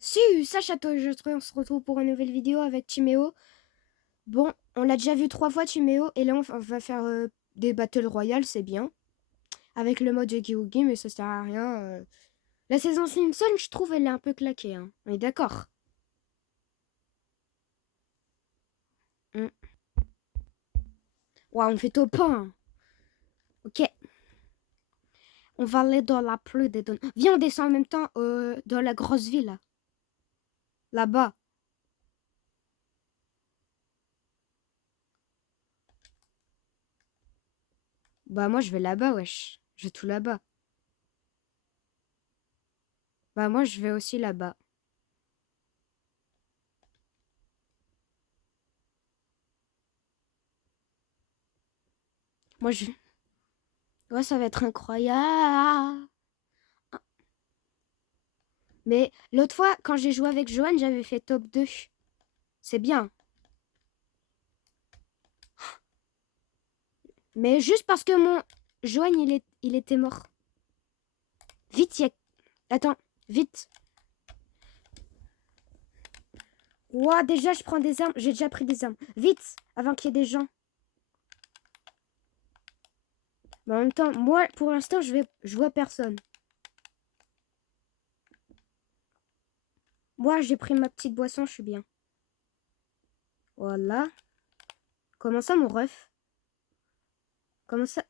Ça château, on se retrouve pour une nouvelle vidéo avec Timéo. Bon, on l'a déjà vu 3 fois Timéo, et là on va faire des Battle Royale, c'est bien. Avec le mode Jiggy Woogie, mais ça sert à rien. La saison Simpson, je trouve, elle est un peu claquée. Hein. On est d'accord. Hmm. Ouah, on fait top 1. Ok, on va aller dans la pluie des données. Viens, on descend en même temps dans la grosse ville, là. Là-bas. Bah moi je vais là-bas, wesh. Je vais tout là-bas. Bah moi je vais aussi là-bas. Moi je... Ouais, ça va être incroyable. Mais l'autre fois, quand j'ai joué avec Johan, j'avais fait top 2. C'est bien. Mais juste parce que mon Johan, il était mort. Vite, y a... Attends, vite. Ouah, déjà, je prends des armes. J'ai déjà pris des armes. Vite, avant qu'il y ait des gens. Mais en même temps, moi, pour l'instant, je vois personne. Moi, j'ai pris ma petite boisson, je suis bien. Voilà. Comment ça, mon ref? Comment ça?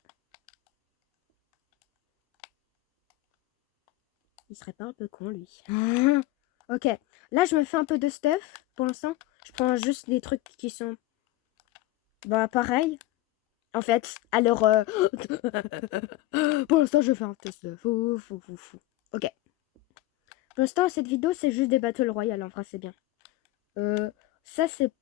Il serait pas un peu con, lui. Ok. Là, je me fais un peu de stuff. Pour l'instant, je prends juste des trucs qui sont... Bah, pareil. En fait, alors... pour l'instant, je fais un test de fou. Ok. Pour l'instant, cette vidéo, c'est juste des Battle Royale. En vrai, c'est bien. Ça, c'est...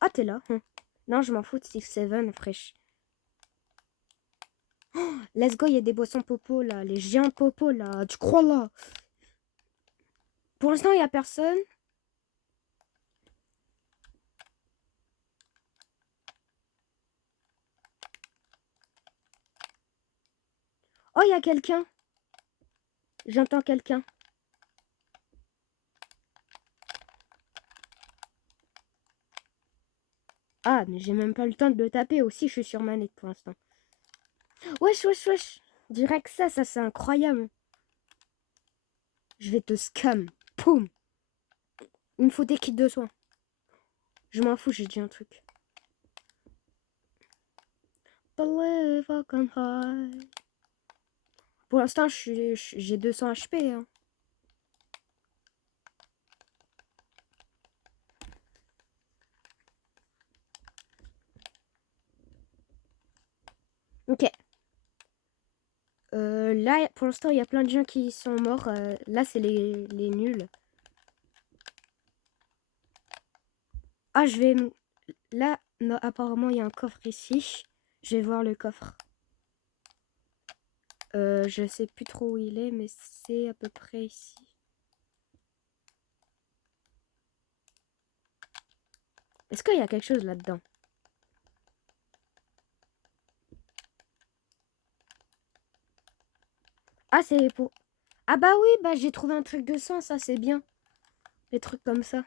Ah, t'es là. Non, je m'en fous de 6-7, fraîche. Let's go, il y a des boissons popo, là. Les géants popo, là. Tu crois, là? Pour l'instant, il n'y a personne. Oh, il y a quelqu'un. J'entends quelqu'un. Ah, mais j'ai même pas le temps de le taper aussi. Je suis sur manette pour l'instant. Wesh. Direct ça c'est incroyable. Je vais te scam. Poum. Il me faut des kits de soins. Je m'en fous, j'ai dit un truc. Believe I can hide. Pour l'instant, j'ai 200 HP. Hein. Ok. Là, pour l'instant, il y a plein de gens qui sont morts. Là, c'est les nuls. Ah, je vais... Là, non, apparemment, il y a un coffre ici. Je vais voir le coffre. Je sais plus trop où il est, mais c'est à peu près ici. Est-ce qu'il y a quelque chose là-dedans? Ah, c'est pour... Ah bah oui, bah j'ai trouvé un truc de sang, ça c'est bien. Les trucs comme ça.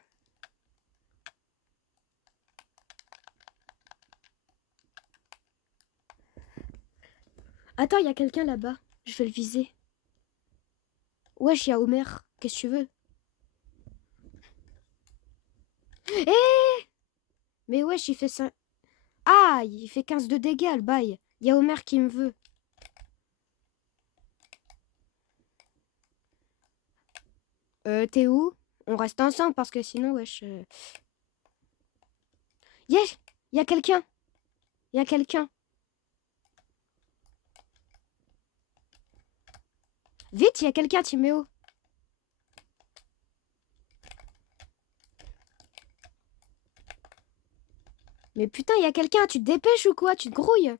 Attends, il y a quelqu'un là-bas. Je vais le viser. Wesh, il y a Homer. Qu'est-ce que tu veux? Eh! Mais wesh, il fait ça... Ah, il fait 15 de dégâts, le bail. Il y a Homer qui me veut. T'es où? On reste ensemble parce que sinon, wesh... Yes! Il y a quelqu'un! Il y a quelqu'un! Vite, il y a quelqu'un, Timéo! Mais putain, il y a quelqu'un! Tu te dépêches ou quoi? Tu te grouilles?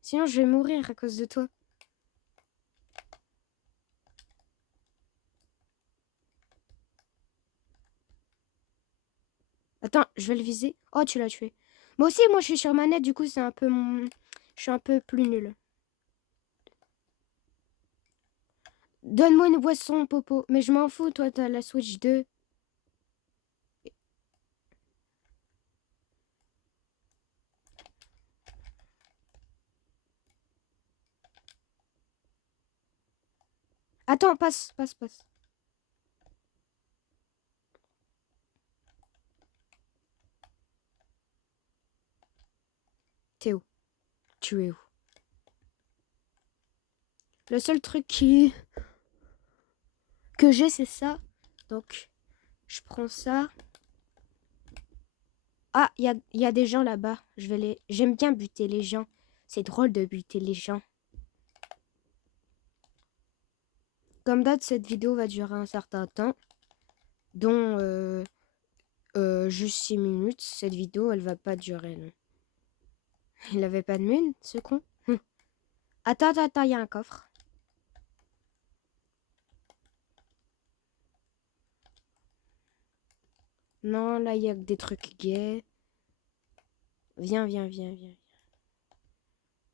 Sinon, je vais mourir à cause de toi. Attends, je vais le viser. Oh, tu l'as tué. Moi aussi, moi, je suis sur manette, du coup, c'est un peu mon... Je suis un peu plus nul. Donne-moi une boisson, Popo. Mais je m'en fous, toi, t'as la Switch 2. Attends, passe. T'es où? Tu es où? Le seul truc que j'ai, c'est ça. Donc, je prends ça. Ah, il y a des gens là-bas. J'aime bien buter les gens. C'est drôle de buter les gens. Comme date, cette vidéo va durer un certain temps. Dont juste 6 minutes. Cette vidéo, elle va pas durer, non. Il avait pas de mine, ce con. Attends, il y a un coffre. Non, là, il y a des trucs gays. Viens.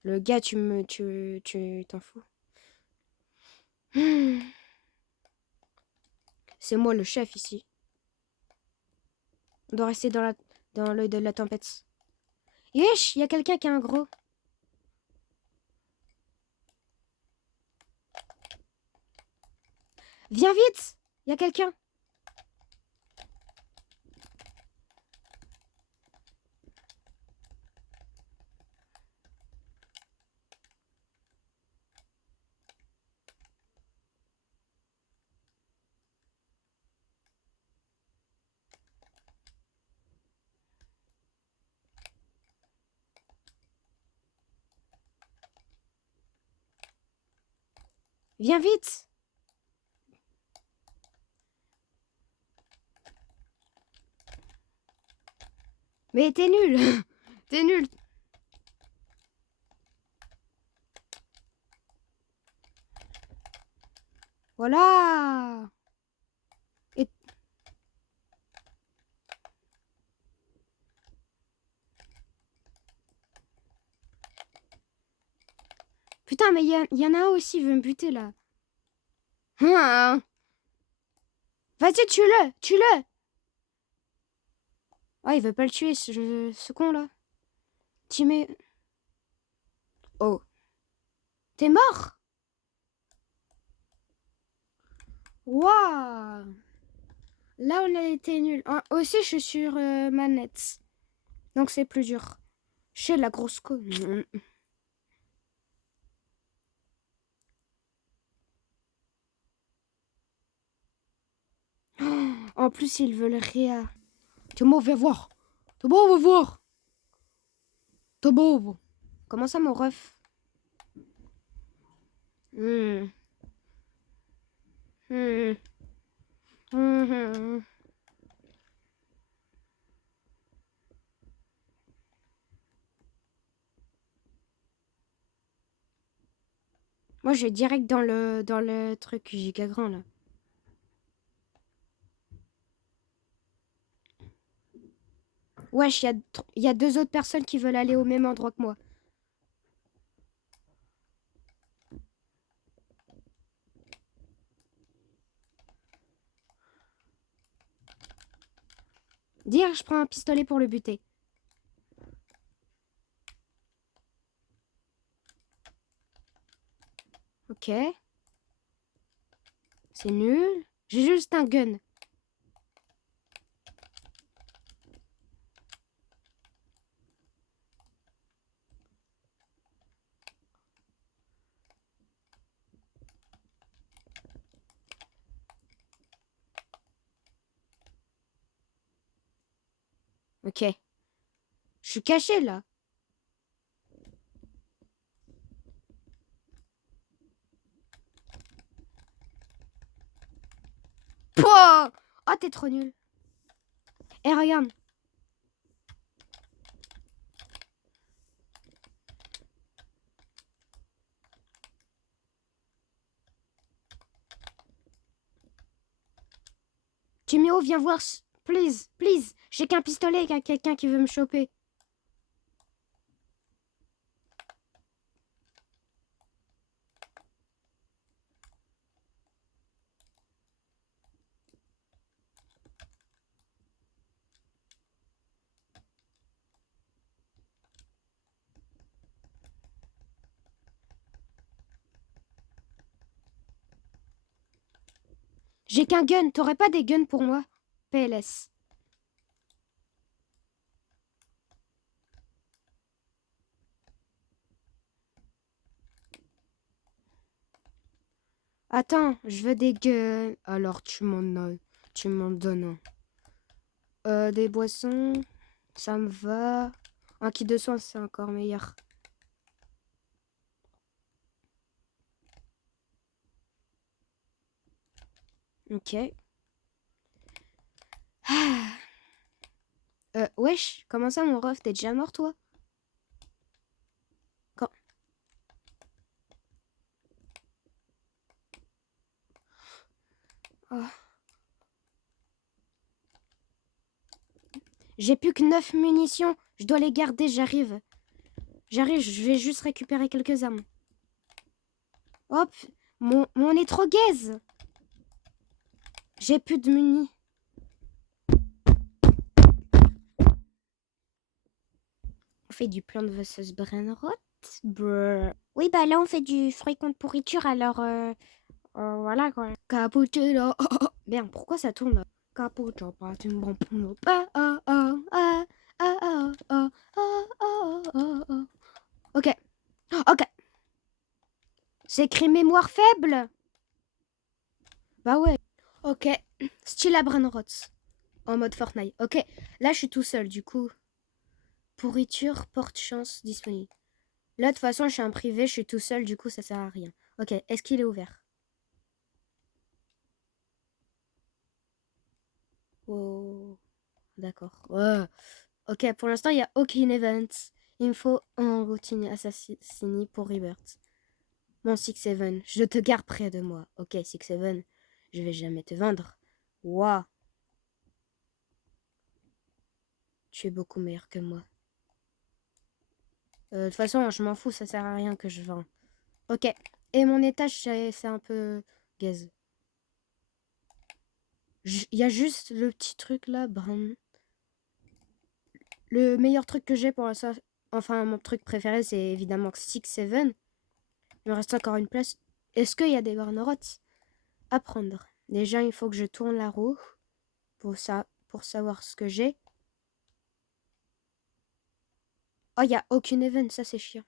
Le gars, tu t'en fous. C'est moi le chef ici. On doit rester dans l'œil de la tempête. Yesh, il y a quelqu'un qui a un gros. Viens vite, il y a quelqu'un. Viens vite. Mais t'es nul. T'es nul. Voilà. Et... Putain, mais il y en a un aussi, il veut me buter là. Hein. Vas-y, tue-le. Ah, il veut pas le tuer, ce con là. Timé. Oh. T'es mort? Waouh. Là, on a été nul. Aussi, je suis sur manette. Donc, c'est plus dur. J'ai la grosse co. En plus, ils veulent réa. T'es mauvais voir. T'es mauvais voir. T'es mauvais. Comment ça, mon ref? Hmm. Hmm. Hmm. Moi, je vais direct dans le truc giga grand, là. Wesh, il y a deux autres personnes qui veulent aller au même endroit que moi. Dire, je prends un pistolet pour le buter. Ok. C'est nul. J'ai juste un gun. Ok. Je suis caché, là. Pouah. Oh, t'es trop nul. Eh, regarde. Timéo, viens voir. Please. J'ai qu'un pistolet, il y a quelqu'un qui veut me choper. J'ai qu'un gun. T'aurais pas des guns pour moi? PLS. Attends, je veux des guns. Alors tu m'en donnes un. Des boissons, ça me va. Un kit de soins, c'est encore meilleur. Ok. Ah. Wesh, comment ça mon ref, t'es déjà mort toi? Quand... Oh. J'ai plus que 9 munitions. Je dois les garder, j'arrive. J'arrive, je vais juste récupérer quelques armes. Hop, mon est trop gaze. J'ai plus de munis. On fait du Plant vs Brainrot. Brr. Oui, bah là on fait du fruit contre pourriture, alors voilà quoi. Cappuccino. Oh, oh, oh. Merde, pourquoi ça tourne là? Cappuccino, pas une bombe. Ah, ah, ah, ah, ah, ah, ah, ah, ah, ah, ah. Ok, ok. C'est écrit mémoire faible. Bah ouais. Ok, style à Brainrot. En mode Fortnite. Ok, là je suis tout seul du coup. Pourriture, porte-chance disponible. Là de toute façon je suis en privé, je suis tout seul, du coup ça sert à rien. Ok, est-ce qu'il est ouvert? Oh, d'accord. Ouais. Ok, pour l'instant il n'y a aucun event. Info en routine assassinée pour Rebirth. Mon 6-7, je te garde près de moi. Ok, 6-7, je vais jamais te vendre. Waouh, tu es beaucoup meilleur que moi. De toute façon, je m'en fous, ça sert à rien que je vends. Ok. Et mon étage, c'est un peu gaze. Il y a juste le petit truc là, brun. Le meilleur truc que j'ai pour ça, enfin mon truc préféré, c'est évidemment 6-7. Il me reste encore une place. Est-ce qu'il y a des Barnorots à prendre? Déjà, il faut que je tourne la roue pour savoir ce que j'ai. Oh, il n'y a aucune event, ça c'est chiant.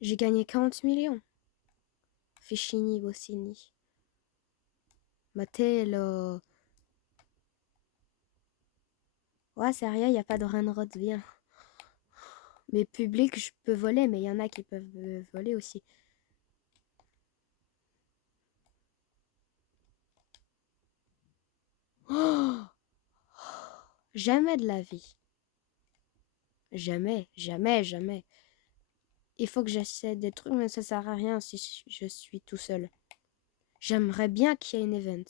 J'ai gagné 40 millions. Ficini, Bossini. Matelo. Ouais, c'est rien, il n'y a pas de Ranrod, bien. Mais public, je peux voler, mais il y en a qui peuvent voler aussi. Oh, jamais de la vie. Jamais, jamais, jamais. Il faut que j'essaie des trucs, mais ça sert à rien si je suis tout seul. J'aimerais bien qu'il y ait une event.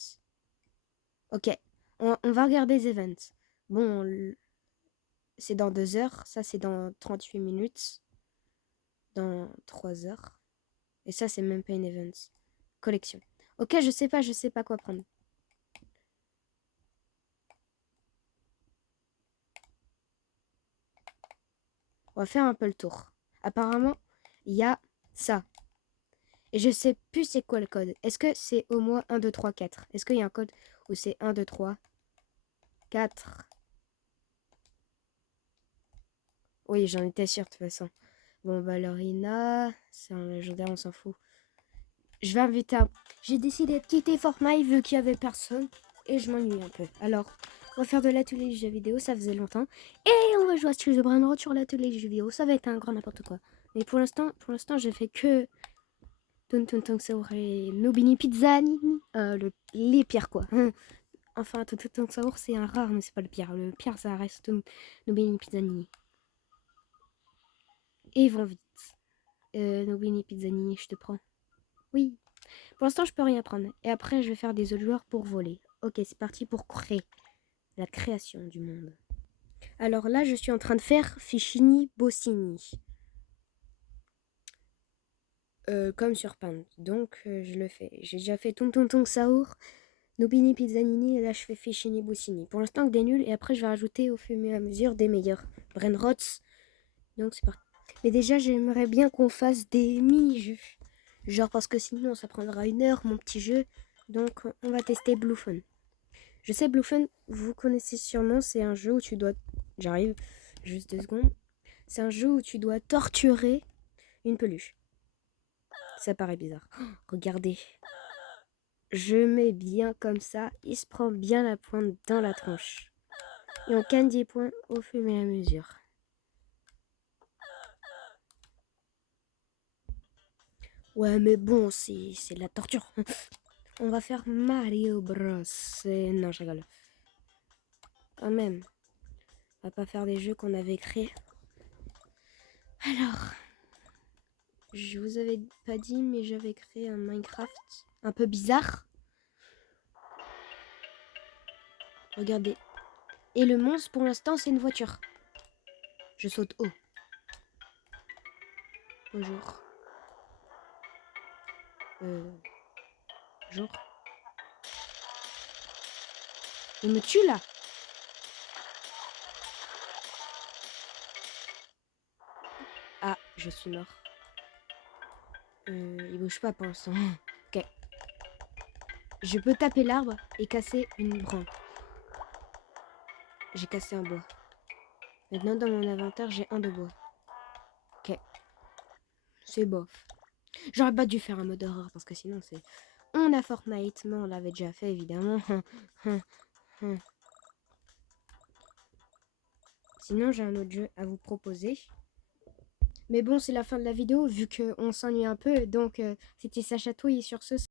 Ok, on va regarder les events. Bon, c'est dans 2 heures. Ça, c'est dans 38 minutes. Dans 3 heures. Et ça, c'est même pas une event. Collection. Ok, je sais pas quoi prendre. On va faire un peu le tour. Apparemment, il y a ça. Et je sais plus c'est quoi le code. Est-ce que c'est au moins 1, 2, 3, 4? Est-ce qu'il y a un code où c'est 1, 2, 3, 4? Oui, j'en étais sûre de toute façon. Bon, Ballerina, c'est un légendaire, on s'en fout. Je vais inviter à... J'ai décidé de quitter Fortnite vu qu'il y avait personne. Et je m'ennuie un peu. Alors, on va faire de l'atelier jeux vidéo, ça faisait longtemps. Et on va jouer à Studio Brainrot sur l'atelier jeux vidéo. Ça va être un grand n'importe quoi. Mais pour l'instant, j'ai fait que Tonton Saour et Nobini Pizzanini. Les pires quoi. Enfin, Tonton Saour c'est un rare, mais c'est pas le pire. Le pire, ça reste Nobini Pizzanini. Et ils vont vite. Nobini Pizzanini, je te prends. Oui. Pour l'instant, je peux rien prendre. Et après, je vais faire des autres joueurs pour voler. Ok, c'est parti pour créer. La création du monde. Alors là, je suis en train de faire Ficini Bossini. Comme sur Paint. Donc, je le fais. J'ai déjà fait Tonton Saour, Nobini Pizzanini, et là, je fais Ficini Bossini. Pour l'instant, des nuls. Et après, je vais rajouter au fur et à mesure des meilleurs. Brainrots. Donc, c'est parti. Mais déjà, j'aimerais bien qu'on fasse des mini-jeux. Genre parce que sinon ça prendra 1 heure mon petit jeu. Donc on va tester Bluefun. Je sais Bluefun, vous connaissez sûrement, c'est un jeu où tu dois... J'arrive, juste 2 secondes. C'est un jeu où tu dois torturer une peluche. Ça paraît bizarre. Oh, regardez. Je mets bien comme ça, il se prend bien la pointe dans la tronche. Et on gagne des points au fur et à mesure. Ouais, mais bon, c'est de la torture. On va faire Mario Bros. Non, je rigole. Quand même. On va pas faire des jeux qu'on avait créés. Alors, je vous avais pas dit, mais j'avais créé un Minecraft un peu bizarre. Regardez. Et le monstre, pour l'instant, c'est une voiture. Je saute haut. Bonjour. Bonjour. Il me tue là. Ah, je suis mort. Il bouge pas pour l'instant. Ok. Je peux taper l'arbre et casser une branche. J'ai cassé un bois. Maintenant, dans mon inventaire, j'ai un de bois. Ok. C'est bof. J'aurais pas dû faire un mode horreur parce que sinon, c'est... On a Fortnite, mais on l'avait déjà fait, évidemment. Sinon, j'ai un autre jeu à vous proposer. Mais bon, c'est la fin de la vidéo, vu qu'on s'ennuie un peu. Donc, c'était sa chatouille sur ce.